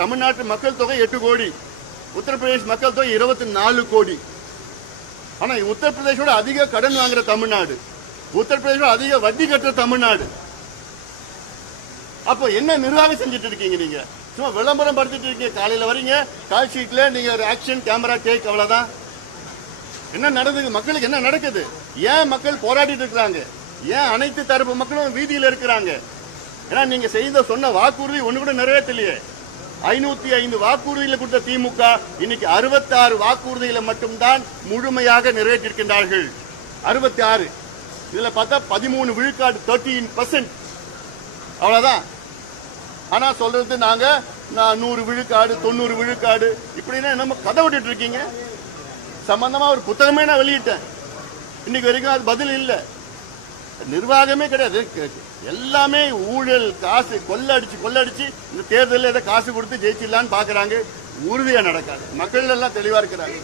தமிழ்நாட்டு மக்கள் தொகை 8 கோடி, உத்தரப்பிரதேஷ் மக்கள் தொகை 24 கோடி. ஆனா உத்தரப்பிரதேசோட அதிக கடன் வாங்குற தமிழ்நாடு, உத்தரப்பிரதேசோட அதிக வட்டி கட்டுற தமிழ்நாடு. அப்போ என்ன நிர்வாகம் செஞ்சுட்டு இருக்கீங்க? நீங்க சும்மா விளம்பரம் படுத்திட்டு இருக்கீங்க. காலையில வரீங்க, கால் ஷீட்ல நீங்க ஒரு ஆக்ஷன் கேமரா டேக், அவ்வளவுதான். என்ன நடக்குது? மக்களுக்கு என்ன நடக்குது? ஏன் மக்கள் போராடிட்டு இருக்கிறாங்க? ஏன் அனைத்து தரப்பு மக்களும் வீதியில் இருக்கிறாங்க? ஏன்னா நீங்க சொன்ன வாக்குறுதி ஒண்ணு கூட நிறைவேற்றலையே. 505 வாக்குறுதியில் கொடுத்த திமுக இன்னைக்கு 66 வாக்குறுதிகளை மட்டும்தான் முழுமையாக நிறைவேற்றிருக்கின்றார்கள். 66. இதுல பார்த்தா 13 விழுக்காடு, 13%. அவ்வளவுதான். ஆனா சொல்றது நாங்க 100 விழுக்காடு, 90 விழுக்காடு, இப்படின்னா நம்ம கதை விட்டுட்டு இருக்கீங்க. சம்பந்தமா ஒரு புத்தகமே நான் வெளியிட்டேன். இன்னைக்கு வரைக்கும் அது பதில் இல்லை. நிர்வாகமே கிடையாது. எல்லாமே ஊழல், காசு கொள்ளடிச்சு இந்த தேர்தலில் ஏதோ காசு கொடுத்து ஜெயிச்சிடலான்னு பாக்குறாங்க. உறுதியா நடக்காது. மக்கள் எல்லாம் தெளிவா இருக்கிறாங்க.